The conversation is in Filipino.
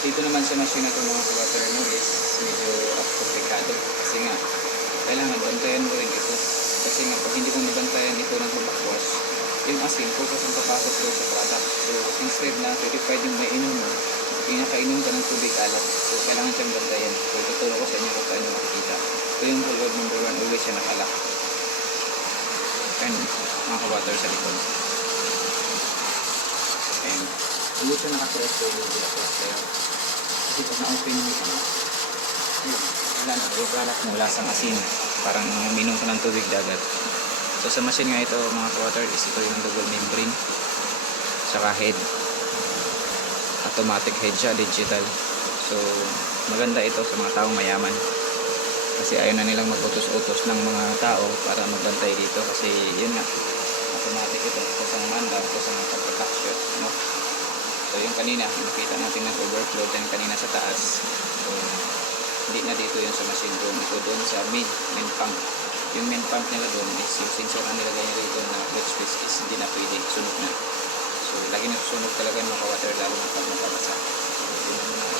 Dito naman sa machine na ito mga ka-water no, is medyo komplikado kasi nga kailangan bantayan mo rin ito kasi nga pag hindi mo nabantayan ito ng babakwas yung asin focus ang papasok doon sa product. So instead na pwede yung may inom mo, pinakainom ka ng tubig alat, so kailangan siyang bantayan. So tuturo ko sa inyo kung paano makikita. So yung valve number 1 always siya nakalak and mga ka-water sa likod and always siya nakapress so yung pinapos kaya kasi pag na-open mo ito yun, wala na yung product mo lasang asin, parang uminom ka ng tubig dagat. So sa machine nga ito mga ka-water is ito yung double membrane saka head, automatic head siya, digital. So maganda ito sa mga taong mayaman kasi ayaw na nilang mag-utos-utos ng mga tao para magbantay dito kasi yun nga automatic ito kasi ang mandam kasi ang pag-production no? So yung kanina nakita natin ng overflow din kanina sa taas, so hindi na dito yun sa machine room, ito doon sa main pump. Yung main pump nila doon is yung sensor na nilagay nila dito na clutch switch is hindi na pwede, sunog na. So lagi na sunog talaga ng mga water lalo na pag nakabasa. So,